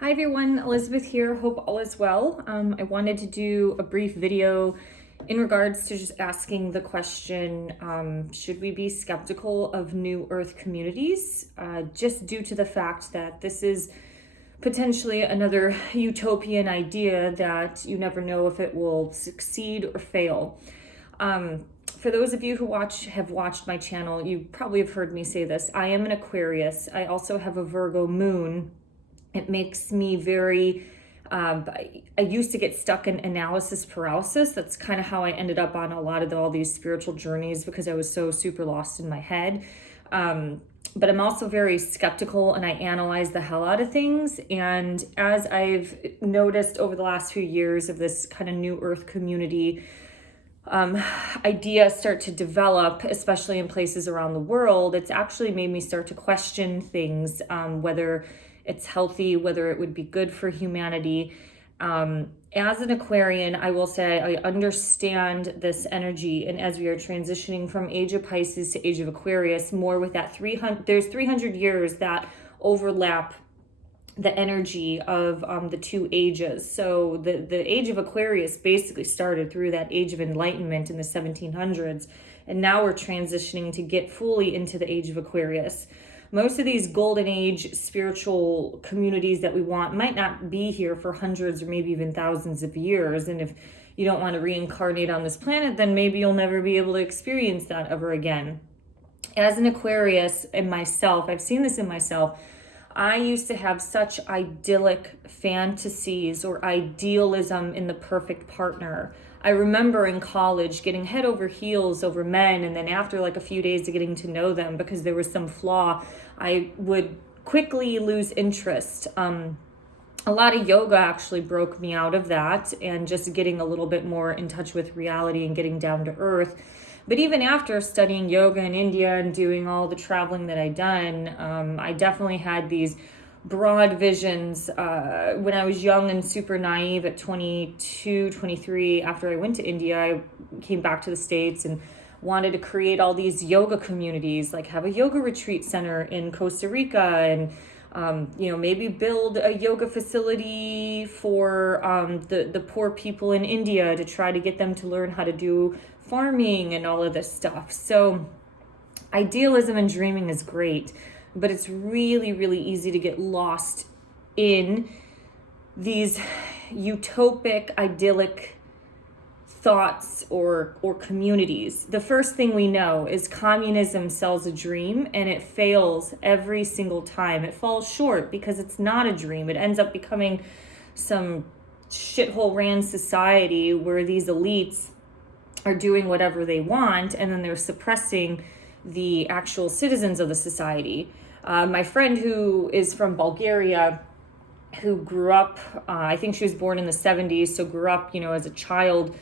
Hi everyone, Elizabeth here. Hope all is well. I wanted to do a brief video in regards to just asking the question, should we be skeptical of New Earth communities? Just due to the fact that this is potentially another utopian idea that you never know if it will succeed or fail. For those of you who have watched my channel, you probably have heard me say this. I am an Aquarius. I also have a Virgo moon. It makes me very, I used to get stuck in analysis paralysis. That's kind of how I ended up on a lot of all these spiritual journeys, because I was so super lost in my head. But I'm also very skeptical and I analyze the hell out of things. And as I've noticed over the last few years of this kind of New Earth community ideas start to develop, especially in places around the world, it's actually made me start to question things, whether it's healthy, whether it would be good for humanity. As an Aquarian, I will say I understand this energy, and as we are transitioning from age of Pisces to age of Aquarius, more with that 300 years that overlap the energy of the two ages. So the age of Aquarius basically started through that age of enlightenment in the 1700s, and now we're transitioning to get fully into the age of Aquarius. Most of these golden age spiritual communities that we want might not be here for hundreds or maybe even thousands of years. And if you don't want to reincarnate on this planet, then maybe you'll never be able to experience that ever again. As an Aquarius and myself, I've seen this in myself. I used to have such idyllic fantasies or idealism in the perfect partner. I remember in college getting head over heels over men, and then after like a few days of getting to know them, because there was some flaw, I would quickly lose interest. A lot of yoga actually broke me out of that, and just getting a little bit more in touch with reality and getting down to earth. But even after studying yoga in India and doing all the traveling that I'd done, I definitely had these broad visions when I was young and super naive at 22, 23. After I went to India, I came back to the States and wanted to create all these yoga communities, like have a yoga retreat center in Costa Rica, and maybe build a yoga facility for the poor people in India to try to get them to learn how to do farming and all of this stuff. So idealism and dreaming is great, but it's really, really easy to get lost in these utopic, idyllic thoughts or communities. The first thing we know is communism sells a dream, and it fails every single time. It falls short because it's not a dream. It ends up becoming some shithole ran society where these elites are doing whatever they want, and then they're suppressing the actual citizens of the society. My friend who is from Bulgaria, who grew up, I think she was born in the 70s, so grew up, as a child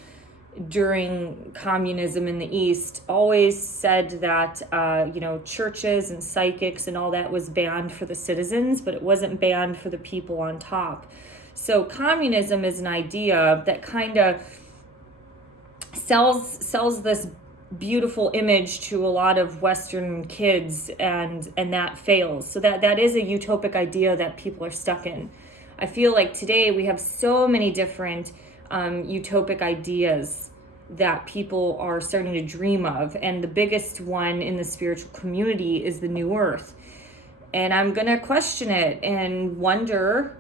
during communism in the East, always said that, churches and psychics and all that was banned for the citizens, but it wasn't banned for the people on top. So communism is an idea that kind of sells this beautiful image to a lot of Western kids, and that fails. So that is a utopic idea that people are stuck in. I feel like today we have so many different utopic ideas that people are starting to dream of, and the biggest one in the spiritual community is the New Earth. And I'm gonna question it and wonder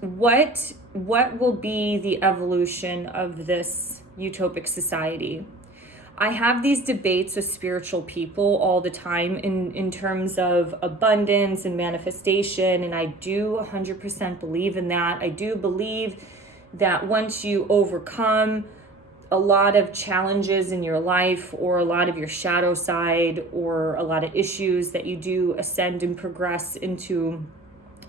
what will be the evolution of this utopic society. I have these debates with spiritual people all the time in terms of abundance and manifestation, and I do 100% believe in that. I do believe that once you overcome a lot of challenges in your life, or a lot of your shadow side, or a lot of issues, that you do ascend and progress into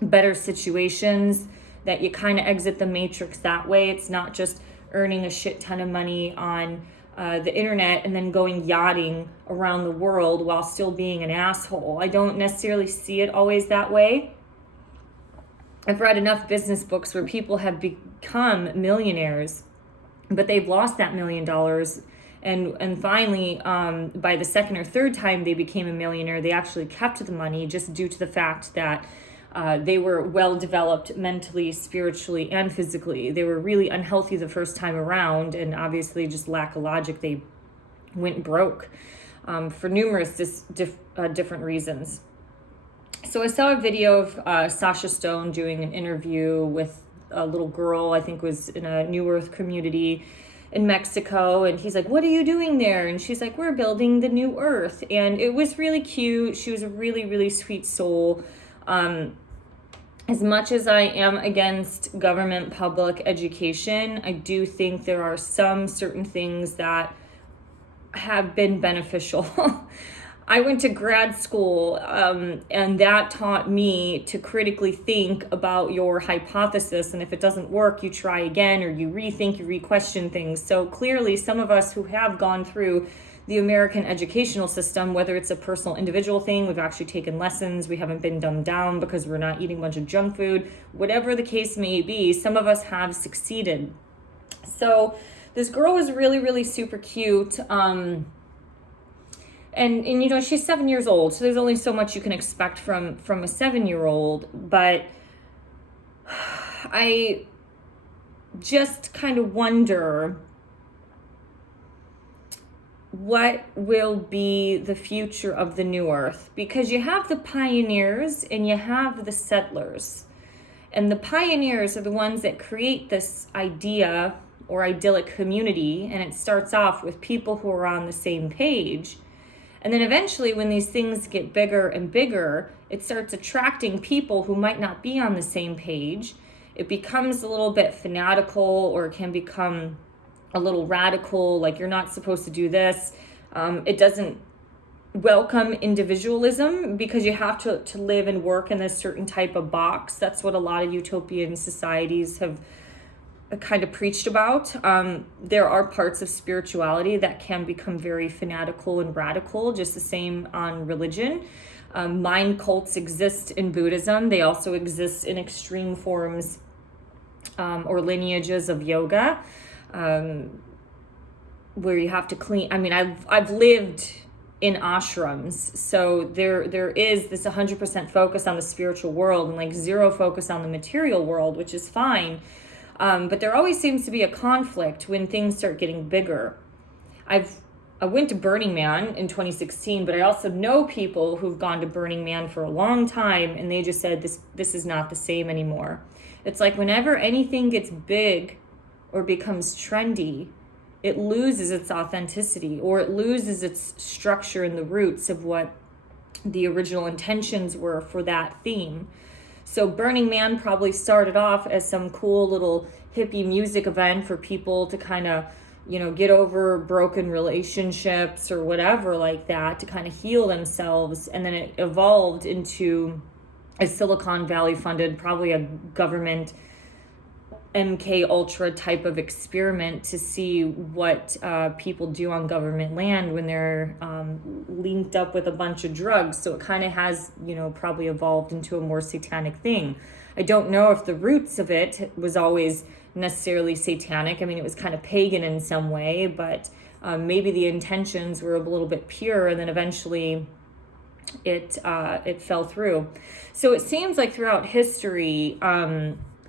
better situations, that you kind of exit the matrix that way. It's not just earning a shit ton of money on the internet and then going yachting around the world while still being an asshole. I don't necessarily see it always that way. I've read enough business books where people have become millionaires, but they've lost that $1 million. And finally, by the second or third time they became a millionaire, they actually kept the money, just due to the fact that They were well developed mentally, spiritually, and physically. They were really unhealthy the first time around, and obviously just lack of logic, they went broke for numerous different reasons. So I saw a video of Sasha Stone doing an interview with a little girl, I think was in a New Earth community in Mexico, and he's like, "What are you doing there?" And she's like, "We're building the new earth." And it was really cute. She was a really, really sweet soul. As much as I am against government public education, I do think there are some certain things that have been beneficial. I went to grad school, and that taught me to critically think about your hypothesis. And if it doesn't work, you try again, or you rethink, you re-question things. So clearly, some of us who have gone through the American educational system, whether it's a personal individual thing, we've actually taken lessons, we haven't been dumbed down because we're not eating a bunch of junk food, whatever the case may be, some of us have succeeded. So this girl was really, really super cute. And you know, she's 7 years old, so there's only so much you can expect from a 7-year-old. But I just kind of wonder what will be the future of the new earth, because you have the pioneers and you have the settlers, and the pioneers are the ones that create this idea or idyllic community, and it starts off with people who are on the same page. And then eventually, when these things get bigger and bigger, it starts attracting people who might not be on the same page. It becomes a little bit fanatical, or it can become a little radical, like you're not supposed to do this. It doesn't welcome individualism, because you have to live and work in a certain type of box. That's what a lot of utopian societies have kind of preached about. There are parts of spirituality that can become very fanatical and radical, just the same on religion. Mind cults exist in Buddhism. They also exist in extreme forms or lineages of yoga, where you have to clean. I mean, I've lived in ashrams, so there is this 100% focus on the spiritual world and like zero focus on the material world, which is fine. But there always seems to be a conflict when things start getting bigger. I went to Burning Man in 2016, but I also know people who've gone to Burning Man for a long time, and they just said this is not the same anymore. It's like whenever anything gets big or becomes trendy, it loses its authenticity, or it loses its structure and the roots of what the original intentions were for that theme. So Burning Man probably started off as some cool little hippie music event for people to kind of, you know, get over broken relationships or whatever like that, to kind of heal themselves. And then it evolved into a Silicon Valley funded, probably a government MK Ultra type of experiment to see what people do on government land when they're linked up with a bunch of drugs. So it kind of has, you know, probably evolved into a more satanic thing. I don't know if the roots of it was always necessarily satanic. I mean, it was kind of pagan in some way, but maybe the intentions were a little bit pure, and then eventually it fell through. So it seems like throughout history,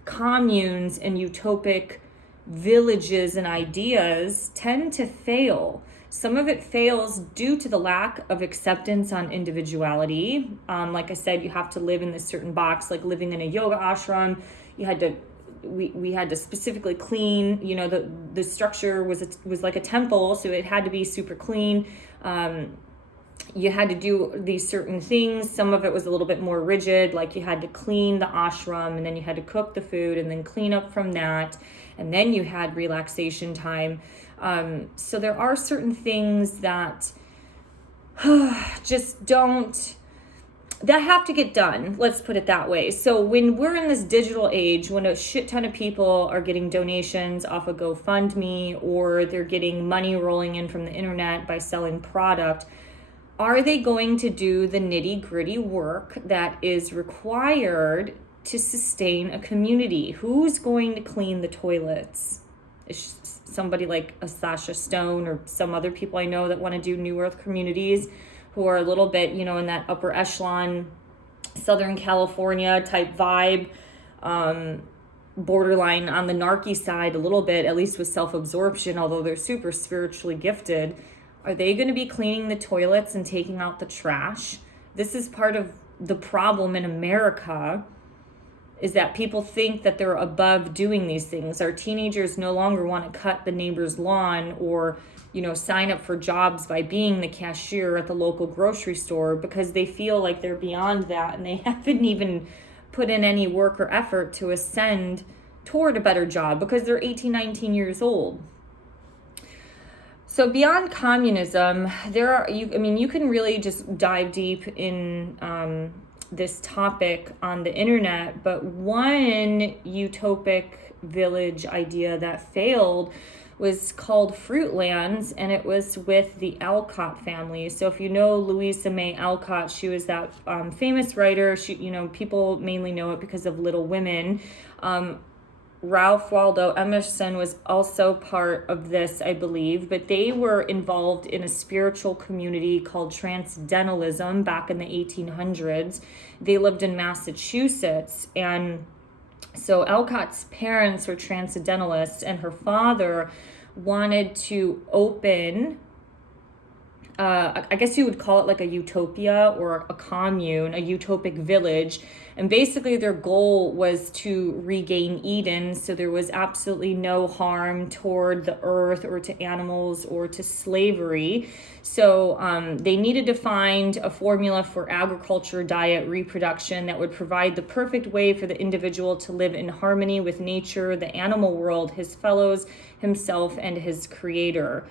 communes and utopic villages and ideas tend to fail. Some of it fails due to the lack of acceptance on individuality. Like I said, you have to live in this certain box, like living in a yoga ashram. We had to specifically clean, you know, the structure was like a temple, so it had to be super clean. You had to do these certain things. Some of it was a little bit more rigid, like you had to clean the ashram, and then you had to cook the food and then clean up from that. And then you had relaxation time. So there are certain things that just that have to get done. Let's put it that way. So when we're in this digital age, when a shit ton of people are getting donations off of GoFundMe, or they're getting money rolling in from the internet by selling product, are they going to do the nitty-gritty work that is required to sustain a community? Who's going to clean the toilets? Is somebody like a Sasha Stone or some other people I know that want to do New Earth communities who are a little bit, you know, in that upper echelon Southern California type vibe, borderline on the narky side a little bit, at least with self-absorption, although they're super spiritually gifted. Are they going to be cleaning the toilets and taking out the trash? This is part of the problem in America, is that people think that they're above doing these things. Our teenagers no longer want to cut the neighbor's lawn or, sign up for jobs by being the cashier at the local grocery store, because they feel like they're beyond that and they haven't even put in any work or effort to ascend toward a better job because they're 18, 19 years old. So beyond communism, you can really just dive deep in this topic on the internet, but one utopic village idea that failed was called Fruitlands, and it was with the Alcott family. So if you know Louisa May Alcott, she was that famous writer. She, people mainly know it because of Little Women. Ralph Waldo Emerson was also part of this, I believe, but they were involved in a spiritual community called Transcendentalism back in the 1800s. They lived in Massachusetts, and so Alcott's parents were Transcendentalists, and her father wanted to open, I guess you would call it like a utopia or a commune, a utopic village. And basically their goal was to regain Eden, so there was absolutely no harm toward the earth or to animals or to slavery. So they needed to find a formula for agriculture, diet, reproduction that would provide the perfect way for the individual to live in harmony with nature, the animal world, his fellows, himself, and his creator.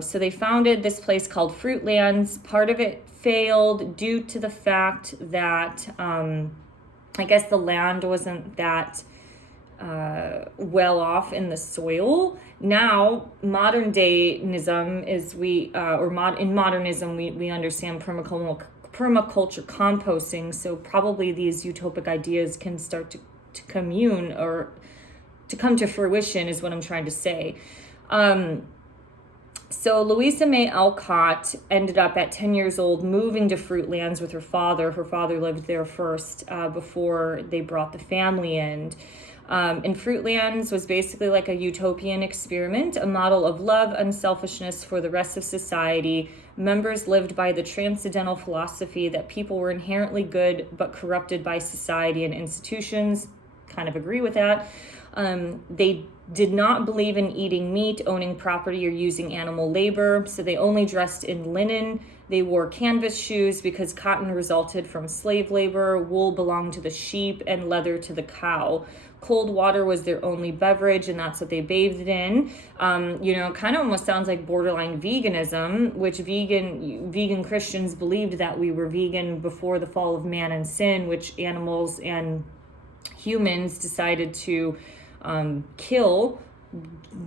So they founded this place called Fruitlands. Part of it failed due to the fact that I guess the land wasn't that well off in the soil. Now, modern dayism is in modernism we understand permaculture composting. So probably these utopic ideas can start to commune or to come to fruition is what I'm trying to say. So Louisa May Alcott ended up at 10 years old moving to Fruitlands with her father. Her father lived there first before they brought the family in. And Fruitlands was basically like a utopian experiment, a model of love, unselfishness for the rest of society. Members lived by the transcendental philosophy that people were inherently good but corrupted by society and institutions. Kind of agree with that. They did not believe in eating meat, owning property, or using animal labor, so they only dressed in linen. They wore canvas shoes because cotton resulted from slave labor, wool belonged to the sheep, and leather to the cow. Cold water was their only beverage, and that's what they bathed in. Kind of almost sounds like borderline veganism, which vegan Christians believed that we were vegan before the fall of man and sin, which animals and humans decided to kill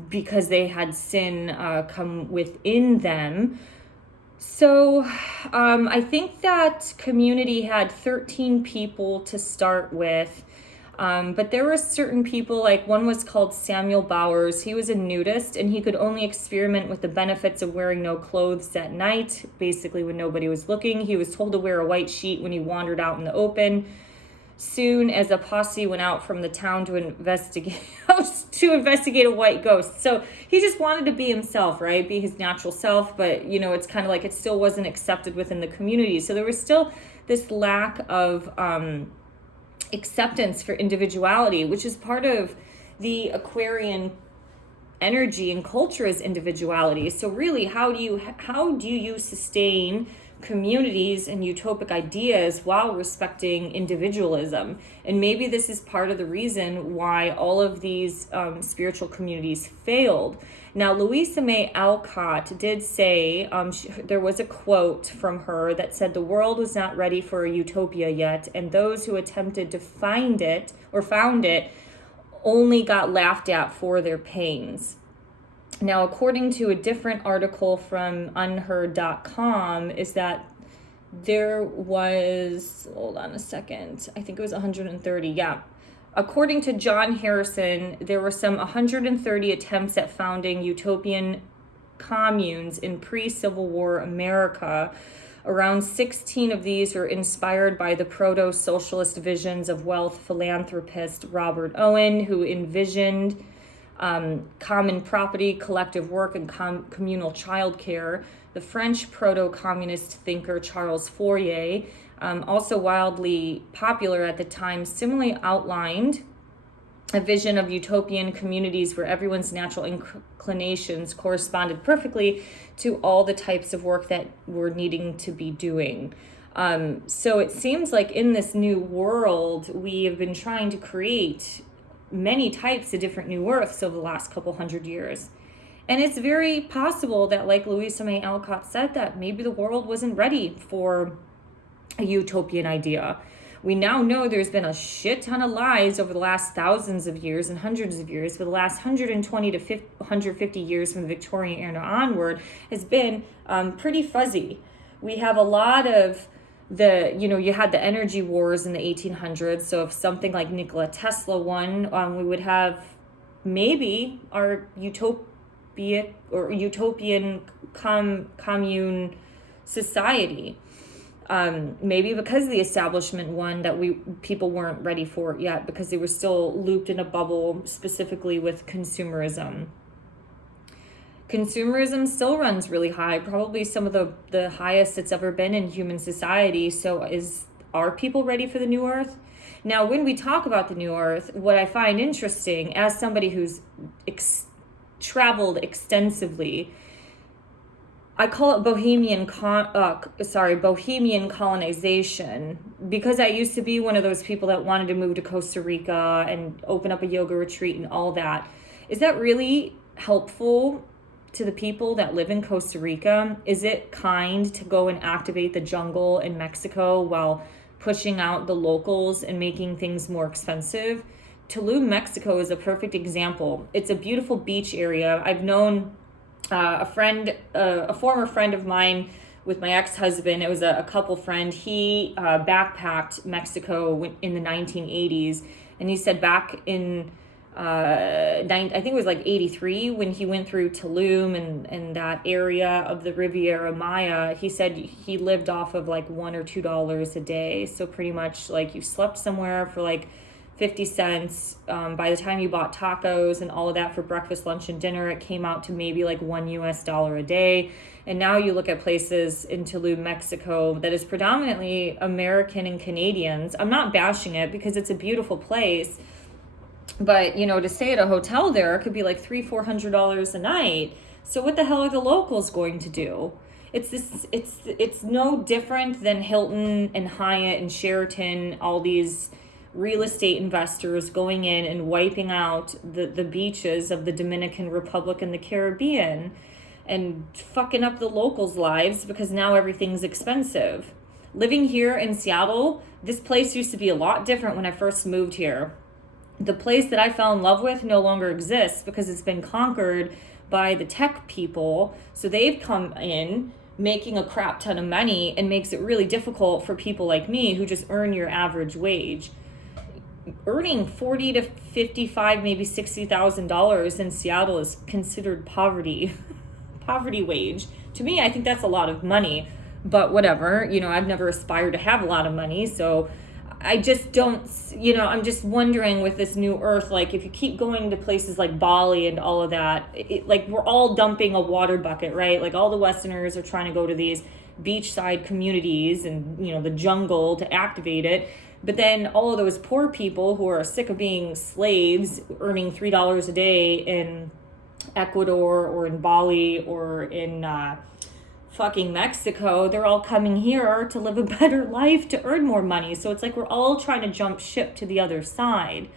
because they had sin come within them. So I think that community had 13 people to start with, but there were certain people, like one was called Samuel Bowers. He was a nudist, and he could only experiment with the benefits of wearing no clothes at night, basically when nobody was looking. He was told to wear a white sheet when he wandered out in the open. Soon as a posse went out from the town to investigate a white ghost. So he just wanted to be himself, right? Be his natural self, but it's kind of like it still wasn't accepted within the community. So there was still this lack of acceptance for individuality, which is part of the Aquarian energy and culture is individuality. So really, how do you sustain communities and utopic ideas while respecting individualism? And maybe this is part of the reason why all of these spiritual communities failed. Now, Louisa May Alcott did say, there was a quote from her that said, "The world was not ready for a utopia yet, and those who attempted to find it or found it only got laughed at for their pains." Now, according to a different article from unheard.com, is that there was, hold on a second, I think it was 130, yeah. According to John Harrison, there were some 130 attempts at founding utopian communes in pre-Civil War America. Around 16 of these were inspired by the proto-socialist visions of wealth philanthropist Robert Owen, who envisioned common property, collective work, and communal childcare. The French proto-communist thinker Charles Fourier, also wildly popular at the time, similarly outlined a vision of utopian communities where everyone's natural inclinations corresponded perfectly to all the types of work that we're needing to be doing. So it seems like in this new world, we have been trying to create many types of different new earths over the last couple hundred years. And it's very possible that, like Louisa May Alcott said, that maybe the world wasn't ready for a utopian idea. We now know there's been a shit ton of lies over the last thousands of years and hundreds of years, but the last 120 to 150 years from the Victorian era onward has been pretty fuzzy. We have a lot of you had the energy wars in the 1800s. So if something like Nikola Tesla won, we would have maybe our utopian commune society. Maybe because the establishment won, that people weren't ready for it yet because they were still looped in a bubble, specifically with consumerism. Consumerism still runs really high, probably some of the highest it's ever been in human society. So are people ready for the new earth? Now, when we talk about the new earth, what I find interesting as somebody who's traveled extensively, I call it bohemian colonization, because I used to be one of those people that wanted to move to Costa Rica and open up a yoga retreat and all that. Is that really helpful to the people that live in Costa Rica? Is it kind to go and activate the jungle in Mexico while pushing out the locals and making things more expensive? Tulum, Mexico is a perfect example. It's a beautiful beach area. I've known a former friend of mine with my ex-husband. It was a couple friend. He backpacked Mexico in the 1980s, and he said back in I think it was like 83 when he went through Tulum and that area of the Riviera Maya. He said he lived off of like $1 or $2 a day. So pretty much like you slept somewhere for like 50 cents. By the time you bought tacos and all of that for breakfast, lunch, and dinner, it came out to maybe like $1 a day. And now you look at places in Tulum, Mexico, that is predominantly American and Canadians. I'm not bashing it because it's a beautiful place. But, to stay at a hotel there could be like $300-400 a night. So what the hell are the locals going to do? It's no different than Hilton and Hyatt and Sheraton, all these real estate investors going in and wiping out the beaches of the Dominican Republic and the Caribbean and fucking up the locals' lives because now everything's expensive. Living here in Seattle, this place used to be a lot different when I first moved here. The place that I fell in love with no longer exists because it's been conquered by the tech people. So they've come in making a crap ton of money and makes it really difficult for people like me who just earn your average wage. Earning $40 to $55, maybe $60,000 in Seattle is considered poverty wage. To me, I think that's a lot of money, but whatever. I've never aspired to have a lot of money, so I just don't, I'm just wondering with this new earth, like if you keep going to places like Bali and all of that, like we're all dumping a water bucket, right? Like all the Westerners are trying to go to these beachside communities and, the jungle to activate it. But then all of those poor people who are sick of being slaves, earning $3 a day in Ecuador or in Bali or in fucking Mexico, they're all coming here to live a better life, to earn more money. So it's like we're all trying to jump ship to the other side.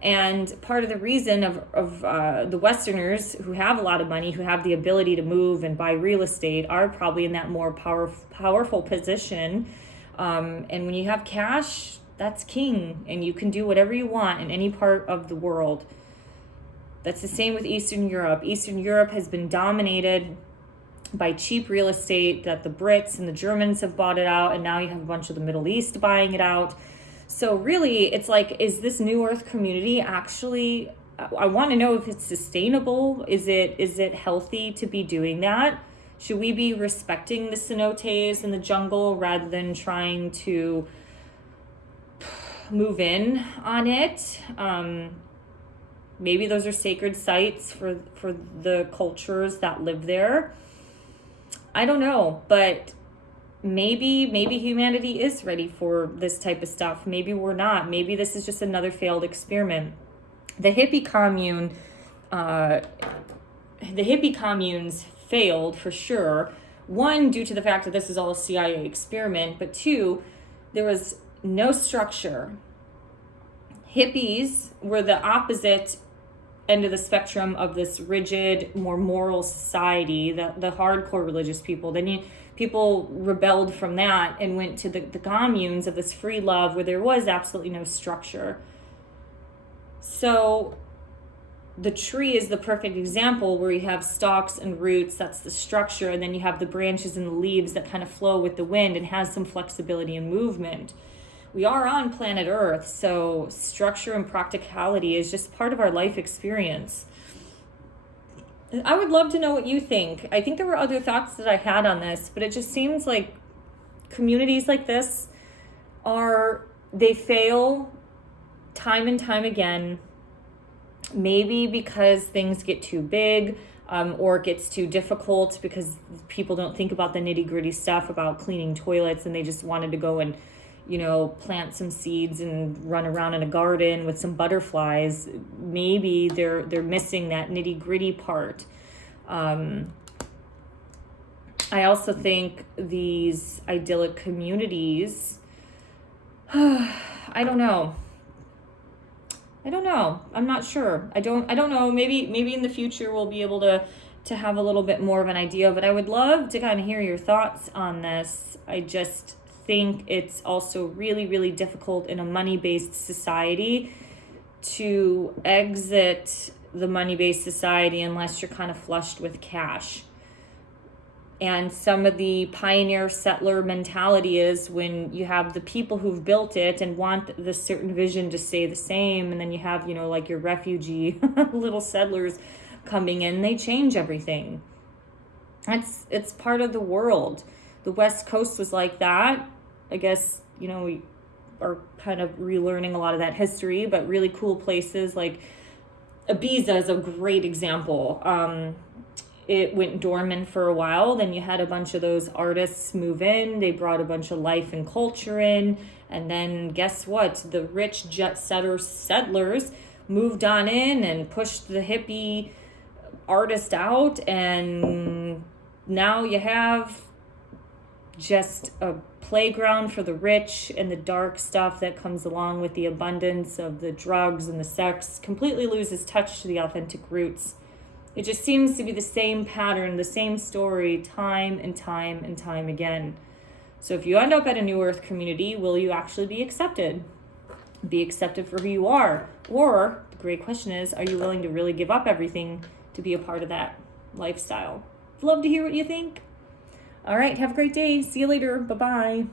And part of the reason of the Westerners who have a lot of money, who have the ability to move and buy real estate, are probably in that more powerful position. And when you have cash, that's king, and you can do whatever you want in any part of the world. That's the same with Eastern Europe. Eastern Europe has been dominated by cheap real estate that the Brits and the Germans have bought it out, and now you have a bunch of the Middle East buying it out. So really, it's like, is this New Earth community actually, I want to know if it's sustainable. Is it healthy to be doing that? Should we be respecting the cenotes in the jungle rather than trying to move in on it? Maybe those are sacred sites for the cultures that live there. I don't know, but maybe humanity is ready for this type of stuff. Maybe we're not. Maybe this is just another failed experiment. The hippie communes failed for sure. One, due to the fact that this is all a CIA experiment, but two, there was no structure. Hippies were the opposite end of the spectrum of this rigid, more moral society, the hardcore religious people. Then people rebelled from that and went to the communes of this free love where there was absolutely no structure. So the tree is the perfect example where you have stalks and roots, that's the structure, and then you have the branches and the leaves that kind of flow with the wind and has some flexibility and movement. We are on planet Earth, so structure and practicality is just part of our life experience. I would love to know what you think. I think there were other thoughts that I had on this, but it just seems like communities like this they fail time and time again. Maybe because things get too big, or it gets too difficult because people don't think about the nitty-gritty stuff about cleaning toilets, and they just wanted to go and plant some seeds and run around in a garden with some butterflies. Maybe they're missing that nitty-gritty part. I also think these idyllic communities, I don't know. I'm not sure. I don't know. Maybe in the future we'll be able to have a little bit more of an idea, but I would love to kind of hear your thoughts on this. I just think it's also really, really difficult in a money-based society to exit the money-based society unless you're kind of flushed with cash. And some of the pioneer settler mentality is when you have the people who've built it and want this certain vision to stay the same, and then you have, like your refugee little settlers coming in, they change everything. It's part of the world. The West Coast was like that. I guess, we are kind of relearning a lot of that history, but really cool places like Ibiza is a great example. It went dormant for a while. Then you had a bunch of those artists move in. They brought a bunch of life and culture in. And then guess what? The rich jet settlers moved on in and pushed the hippie artist out. And now you have just a playground for the rich, and the dark stuff that comes along with the abundance of the drugs and the sex completely loses touch to the authentic roots. It just seems to be the same pattern, the same story, time and time and time again. So if you end up at a New Earth community, will you actually be accepted? Be accepted for who you are? Or, the great question is, are you willing to really give up everything to be a part of that lifestyle? Love to hear what you think. All right, have a great day. See you later. Bye-bye.